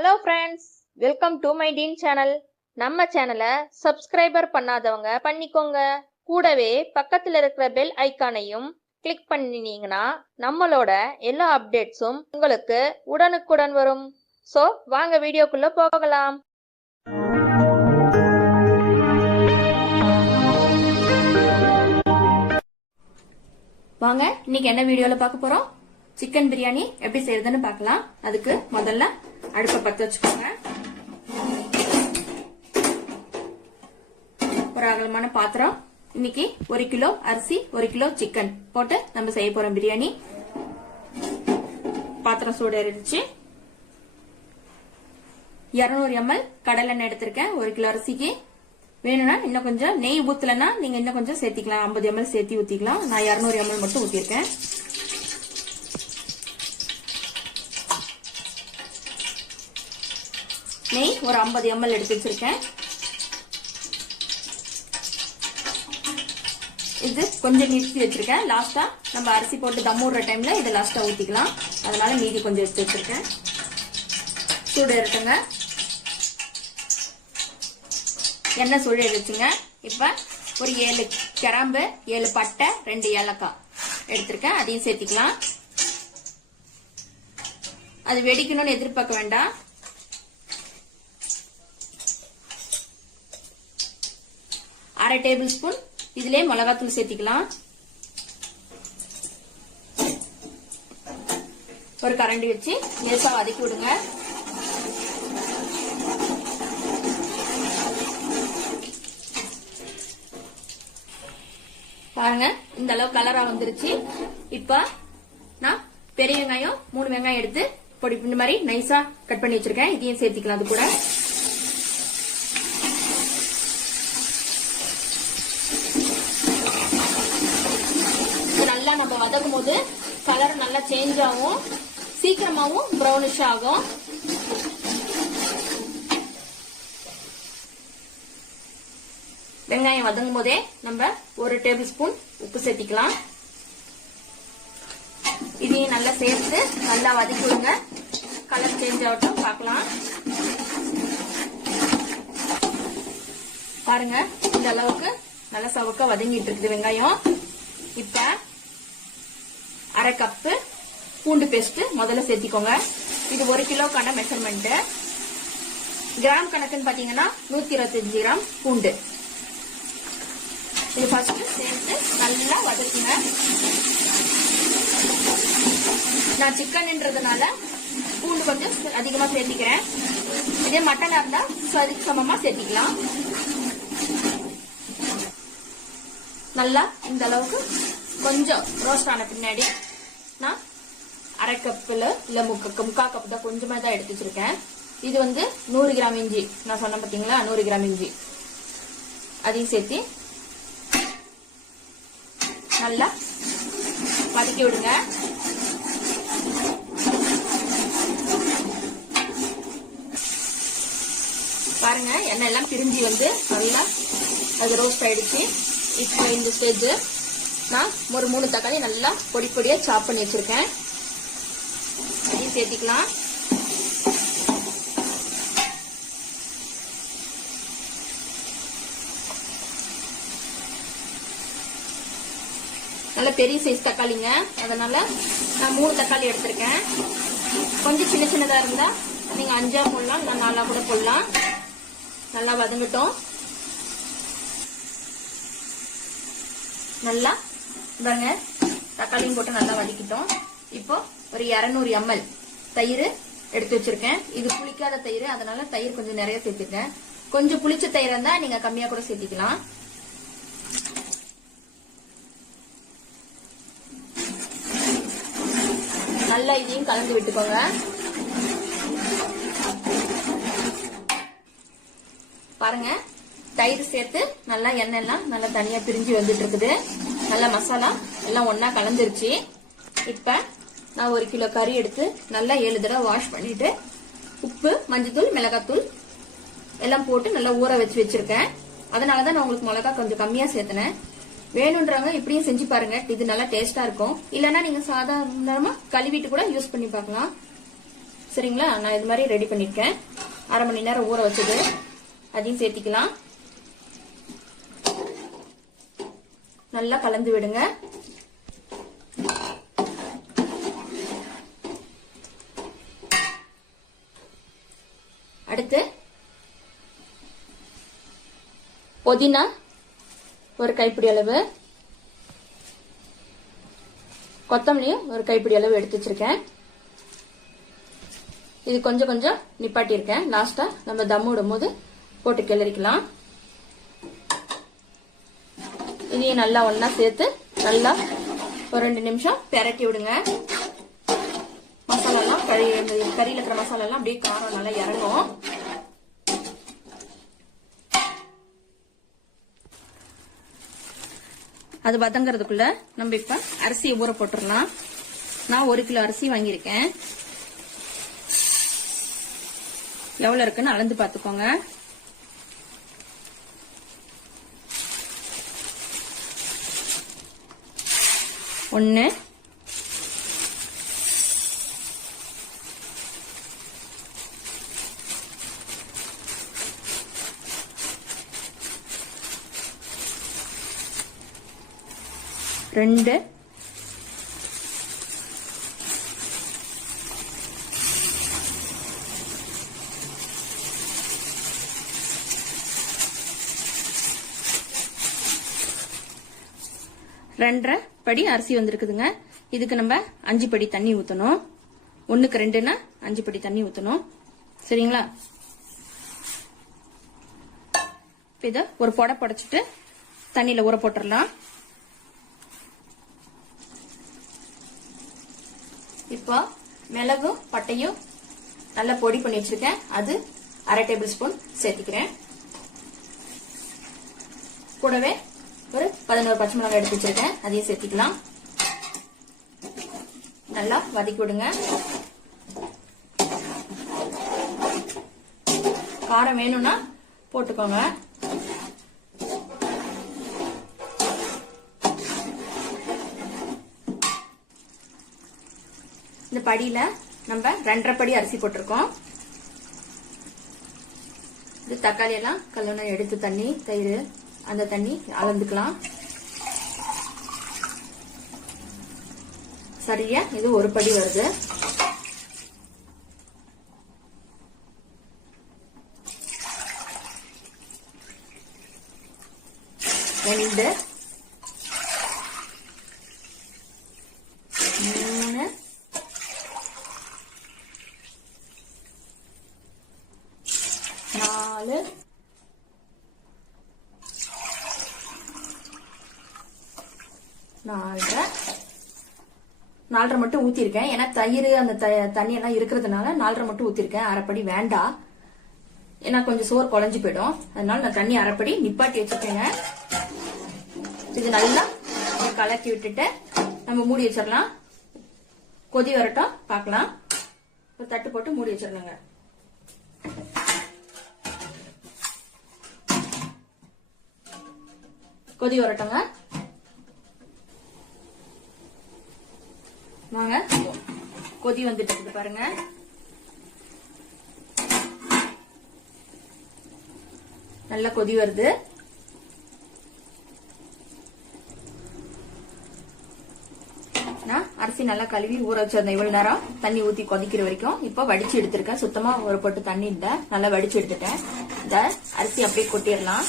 Hello friends welcome to my teen channel நம்ம சேனலை subscriber பண்ணாதவங்க பண்ணிக்கோங்க. கூடவே பக்கத்தில் இருக்கிற பெல் ஐக்கானையும் கிளிக் பண்ணினீங்கன்னா நம்மளோட எல்லா அப்டேட்ஸும் உங்களுக்கு உடனுக்குடன் வரும். ஸோ வாங்க வீடியோக்குள்ள போகலாம். வாங்க இன்னைக்கு என்ன வீடியோல பார்க்க போறோம்? சிக்கன் பிரியாணி எப்படி செய்யறதுன்னு பார்க்கலாம். அதுக்கு முதல்ல அடுப்பை பத்த வச்சுக்கோங்க. ஒரு அகலமான பாத்திரம். இன்னைக்கு ஒரு கிலோ அரிசி ஒரு கிலோ சிக்கன் போட்டு நம்ம செய்ய போறோம் பிரியாணி. பாத்திரம் சூடு இருந்துச்சு இருநூறு எம்எல் கடலெண்ணெய் எடுத்திருக்கேன் ஒரு கிலோ அரிசிக்கு. வேணும்னா இன்னும் கொஞ்சம் நெய் ஊத்தலன்னா நீங்க இன்னும் கொஞ்சம் சேர்த்திக்கலாம். ஐம்பது எம்எல் சேர்த்தி ஊத்திக்கலாம். நான் இருநூறு எம்எல் மட்டும் ஊத்திருக்கேன் நெய் ஒரு ஐம்பது எம்எல் எடுத்து வச்சிருக்கேன். இது கொஞ்சம் நிறுத்தி வச்சிருக்கேன். லாஸ்டா நம்ம அரிசி போட்டு தம் விடுற டைம்ல இதை லாஸ்டா ஊத்திக்கலாம். அதனால மீதி கொஞ்சம் எடுத்து வச்சிருக்கேன். சூடு இருக்குங்க எண்ணெய் சூடு எடுத்துங்க. இப்ப ஒரு ஏழு கிராம்பு ஏழு பட்டை ரெண்டு ஏலக்காய் எடுத்திருக்கேன். அதையும் சேர்த்திக்கலாம். அது வெடிக்கணும்னு எதிர்பார்க்க வேண்டாம். அரை டேபிள் ஸ்பூன் இதுலயே மிளகாத்தூள் சேர்த்திக்கலாம். ஒரு கரண்டி வச்சு லேசா வதக்கி விடுங்க. பாருங்க இந்த அளவு கலரா வந்துருச்சு. இப்ப நான் பெரிய வெங்காயம் மூணு வெங்காயம் எடுத்து பொடி இந்த மாதிரி நைஸா கட் பண்ணி வச்சிருக்கேன். இதையும் சேர்த்திக்கலாம் அது கூட இது நல்லா நம்ம வதக்கும் போது கலர் நல்லா சேஞ்ச் ஆகும். சீக்கிரமாகவும் ப்ரௌனிஷ் ஆகும். வெங்காயம் வதங்கும் போதே நம்ம ஒரு டேபிள் ஸ்பூன் உப்பு சேர்த்திக்கலாம். இதையும் நல்லா சேர்த்து நல்லா வதக்கி விடுங்க. கலர் சேஞ்ச் ஆகட்டும் பார்க்கலாம். பாருங்க இந்த அளவுக்கு நல்லா சவுக்கா வதங்கிட்டு இருக்குது வெங்காயம். இப்ப அரை கப்பு பூண்டு பேஸ்ட் முதல்ல சேர்த்திக்கோங்க. இது ஒரு கிலோக்கான மெஷர்மெண்ட் கிராம் கணக்குன்னு பாத்தீங்கன்னா நூத்தி இருபத்தஞ்சு கிராம் பூண்டு. இது ஃபர்ஸ்ட் சேர்த்து நல்லா வதக்குங்க. நான் சிக்கன்ன்றதுனால பூண்டு கொஞ்சம் அதிகமா சேர்த்திக்கிறேன். இதே மட்டனா இருந்தா சரி சமமா சேர்த்திக்கலாம். நல்லா இந்த அளவுக்கு கொஞ்சம் ரோஸ்ட் ஆன பின்னாடி அரை கப்பில் இல்லை முக்க முக்கா கப் தான் கொஞ்சமாக தான் எடுத்து வச்சுருக்கேன். இது வந்து நூறு கிராம் இஞ்சி. நான் சொன்னேன் பார்த்தீங்களா நூறு கிராம் இஞ்சி. அதையும் சேர்த்து நல்லா வதக்கி விடுங்க. பாருங்க எண்ணெய் எல்லாம் பிரிஞ்சு வந்து நல்லா அது ரோஸ்ட் ஆயிடுச்சு. இப்போ இந்த ஸ்டேஜ் நான் ஒரு மூணு தக்காளி நல்லா பொடி பொடியா சாப் பண்ணி வச்சிருக்கேன். அதையும் சேர்த்திக்கலாம். நல்ல பெரிய சைஸ் தக்காளிங்க. அதனால நான் மூணு தக்காளி எடுத்திருக்கேன். கொஞ்சம் சின்ன சின்னதா இருந்தா நீங்க அஞ்சா போடலாம் நான் நாலா கூட போடலாம். நல்லா வதங்கட்டும். நல்லா பாருங்க தக்காளியும் போட்டு நல்லா வதக்கிட்டோம். இப்போ ஒரு இருநூறு எம்எல் தயிர் எடுத்து வச்சிருக்கேன். இது புளிக்காத தயிர் அதனால தயிர் கொஞ்சம் நிறைய சேர்த்துக்கேன் கொஞ்சம் புளிச்ச தயிர் இருந்தா நீங்க கம்மியா கூட சேர்த்திக்கலாம். நல்லா இதையும் கலந்து விட்டுக்கோங்க. பாருங்க தயிர் சேர்த்து நல்லா எண்ணெய் எல்லாம் நல்லா தனியா பிரிஞ்சு வந்துட்டு இருக்குது. நல்லா மசாலா எல்லாம் ஒன்னா கலந்துருச்சு. இப்ப நான் ஒரு கிலோ கறி எடுத்து நல்லா ஏழு தடவை வாஷ் பண்ணிட்டு உப்பு மஞ்சத்தூள் மிளகாத்தூள் எல்லாம் போட்டு நல்லா ஊற வச்சு வச்சிருக்கேன். அதனாலதான் நான் உங்களுக்கு மிளகா கொஞ்சம் கம்மியா சேர்த்தனேன். வேணுன்றவங்க இப்படியும் செஞ்சு பாருங்க. இது நல்லா டேஸ்டா இருக்கும். இல்லைன்னா நீங்க சாதாரணமா கழுவிட்டு கூட யூஸ் பண்ணி பார்க்கலாம். சரிங்களா? நான் இது மாதிரி ரெடி பண்ணிருக்கேன். அரை மணி நேரம் ஊற வச்சது. அதையும் சேர்த்திக்கலாம். நல்லா கலந்து விடுங்க அடுத்து புதினா ஒரு கைப்பிடி அளவு. கொத்தமல்லியும் ஒரு கைப்பிடி அளவு எடுத்து வச்சிருக்கேன். இது கொஞ்சம் கொஞ்சம் நிப்பாட்டியிருக்கேன். லாஸ்டா நம்ம தம் விடும் போது போட்டு கிளறிக்கலாம். இதையும் நல்லா ஒன்றா சேர்த்து நல்லா ஒரு ரெண்டு நிமிஷம் பெரட்டி விடுங்க. மசாலாலாம் கறி கறியில் இருக்கிற மசாலாலாம் அப்படியே காரம் நல்லா இறங்கும். அது வதங்கிறதுக்குள்ள நம்ம இப்ப அரிசியை ஊற போட்டுடலாம் நான் ஒரு கிலோ அரிசி வாங்கியிருக்கேன். எவ்வளவு இருக்குன்னு அளந்து பாத்துக்கோங்க ஒன்னு ரெண்டு. ரெண்டரை படி அரிசி வந்திருக்குதுங்க. இதுக்கு நம்ம அஞ்சு படி தண்ணி ஊத்தணும். ஒன்றுக்கு ரெண்டுன்னா அஞ்சு படி தண்ணி ஊத்தணும். சரிங்களா? இதை இத ஒரு புடை புடைச்சிட்டு தண்ணியில ஊற போட்டுடலாம் இப்போ மிளகும் பட்டையும் நல்லா பொடி பண்ணி வச்சிருக்கேன். அது அரை டேபிள் ஸ்பூன் சேர்த்துக்கிறேன். கூடவே ஒரு பதினோரு பச்சை மிளகாய் எடுத்து வச்சிருக்கேன். அதையும் சேர்த்திக்கலாம். நல்லா வதக்கி விடுங்க. காரம் வேணும்னா போட்டுக்கோங்க. இந்த படியில நம்ம ரெண்டரை படி அரிசி போட்டிருக்கோம். இது தக்காளி எல்லாம் கல்லணை எடுத்து தண்ணி தயிர் அந்த தண்ணி அளந்துக்கலாம். சரியா? இது ஒரு படி வருது ரெண்டு மூணு நாலு நாலரை. நாலரை மட்டும் ஊற்றிருக்கேன் ஏன்னா தயிர் அந்த த- தண்ணியெல்லாம் இருக்கிறதுனால நாலரை மட்டும் ஊற்றிருக்கேன் அரைப்படி வேண்டாம் ஏன்னா கொஞ்சம் சோறு குழஞ்சு போயிடும். அதனால நான் தண்ணி அரைப்படி நிப்பாட்டி வச்சுக்கேங்க. இது நல்லா கலக்கி விட்டுட்டு நம்ம மூடி வச்சிடலாம். கொதி வரட்டும். பார்க்கலாம். ஒரு தட்டு போட்டு மூடி வச்சிடலாங்க கொதி வரட்டுங்க. வாங்க. கொதி வந்துட்டு இருக்குது பாருங்க. நல்லா கொதி வருது. நான் அரிசி நல்லா கழுவி ஊற வச்சிருந்தேன் இவ்வளவு நேரம். தண்ணி ஊத்தி கொதிக்கிற வரைக்கும். இப்போ வடிச்சு எடுத்திருக்கேன். சுத்தமா ஒரு பொட்டு தண்ணி இல்ல. நல்லா வடிச்சு எடுத்துட்டேன். இந்த அரிசி அப்படியே கொட்டிடலாம்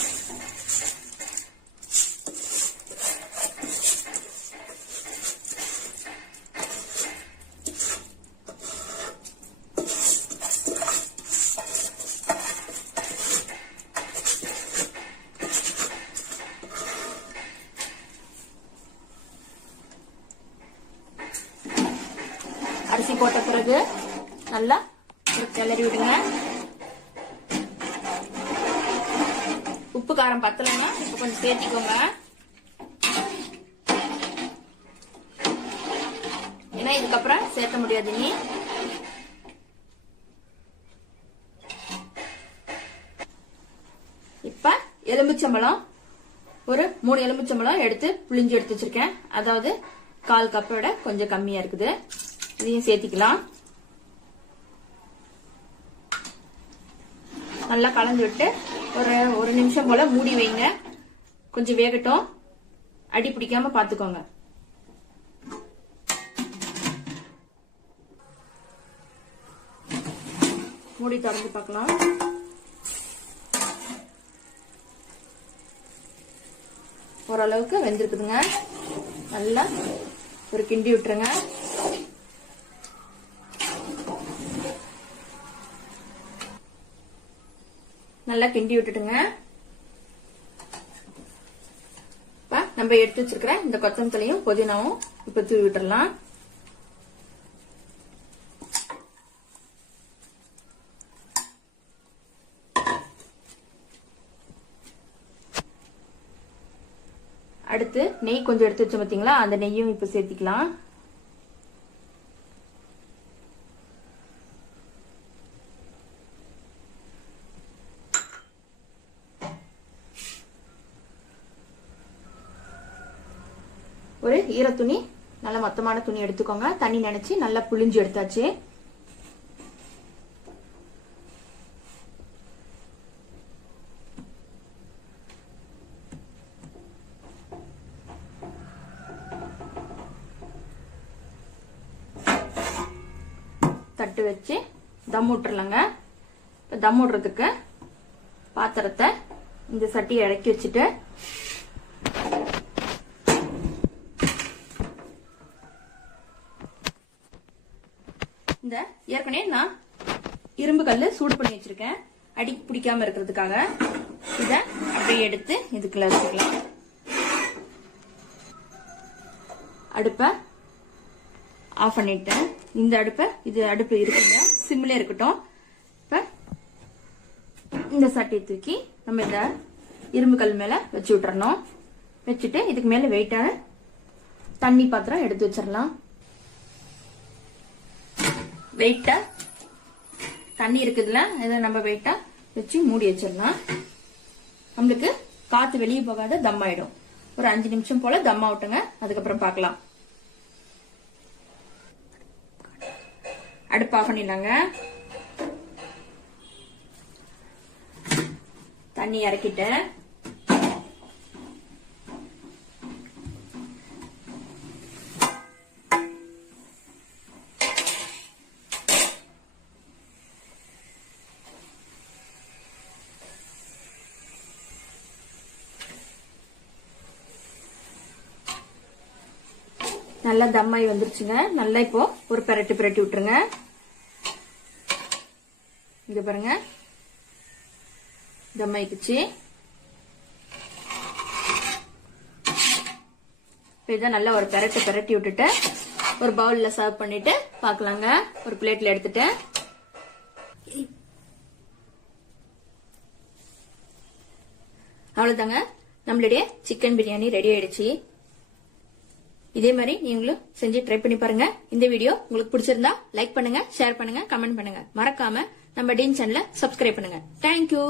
அரிசி போட்ட பிறகு நல்லா ஒரு கிளறி விடுங்க. உப்பு காரம் பத்தலைன்னா இப்ப கொஞ்சம் சேர்த்திக்கோங்க. ஏன்னா இதுக்கப்புறம் சேர்க்க முடியாது நீ இப்ப எலுமிச்சம்பழம். ஒரு மூணு எலுமிச்சம்பழம் எடுத்து புளிஞ்சு எடுத்து வச்சிருக்கேன். அதாவது கால் கப்போட கொஞ்சம் கம்மியா இருக்குது. இதையும் சேர்த்திக்கலாம். நல்லா கலந்து விட்டு ஒரு ஒரு நிமிஷம் போல மூடி வைங்க. கொஞ்சம் வேகட்டும். அடி பிடிக்காம பாத்துக்கோங்க. மூடி திறந்து பார்க்கலாம் ஓரளவுக்கு வெந்திருக்குதுங்க. நல்லா ஒரு கிண்டி விட்டுருங்க. நல்லா கிண்டி விட்டுட்டுங்க. நம்ம எடுத்து வச்சிருக்கிற இந்த கொத்தமல்லியும் புதினாவும் இப்ப தூவி விட்டுறலாம். அடுத்து நெய் கொஞ்சம் எடுத்து வச்சோம் பாத்தீங்களா? அந்த நெய்யும் இப்ப சேர்த்திக்கலாம். ஒரு ஈர துணி நல்ல மொத்தமான துணி எடுத்துக்கோங்க. தண்ணி நினைச்சு நல்லா புளிஞ்சு எடுத்தாச்சு. தட்டு வச்சு தம் விட்டுறலாங்க இப்போ தம் விடுறதுக்கு பாத்திரத்தை இந்த சட்டியை இறக்கி வச்சுட்டு இந்த ஏற்கனவே நான் இரும்பு கல்லு சூடு பண்ணி வச்சிருக்கேன். அடி பிடிக்காம இருக்கிறதுக்காக இத அப்படியே எடுத்து இதுக்குள்ள வச்சுக்கலாம். அடுப்பை ஆஃப் பண்ணிட்டேன். இந்த அடுப்பை இது அடுப்பு இருக்குங்க சிம்ல இருக்கட்டும். இப்ப இந்த சட்டியை தூக்கி நம்ம இந்த இரும்பு கல் மேல வச்சு விட்டுறணும். வச்சுட்டு இதுக்கு மேல வெயிட்டான தண்ணி பாத்திரம் எடுத்து வச்சிடலாம் வெயிட்டா தண்ணி இருக்குதுல இதை நம்ம வெயிட்டா வச்சு மூடி வச்சிடலாம். நம்மளுக்கு காத்து வெளியே போகாத தம் ஆயிடும். ஒரு அஞ்சு நிமிஷம் போல தம் ஆகட்டுங்க அதுக்கப்புறம் பார்க்கலாம். அடுப்பு ஆஃப் பண்ணிடலாங்க. தண்ணி இறக்கிட்டேன். நல்லா தம்மாய் வந்துருச்சுங்க. நல்லா இப்போ ஒரு பெரட்டு பெரட்டி விட்டுருங்க. இங்க பாருங்க. தம்மாயிக்குச்சு. இப்போ இதை நல்லா ஒரு பெரட்டு பெரட்டி விட்டுட்டு ஒரு பவுல்ல சர்வ் பண்ணிட்டு பார்க்கலாங்க. ஒரு பிளேட்ல எடுத்துட்டு. அவ்வளவுதாங்க. நம்மளுடைய சிக்கன் பிரியாணி ரெடி ஆயிடுச்சு. இதே மாதிரி நீங்களும் செஞ்சு ட்ரை பண்ணி பாருங்க. இந்த வீடியோ உங்களுக்கு பிடிச்சிருந்தா லைக் பண்ணுங்க ஷேர் பண்ணுங்க கமெண்ட் பண்ணுங்க. மறக்காம நம்ம டீன் சேனல சப்ஸ்கிரைப் பண்ணுங்க. Thank you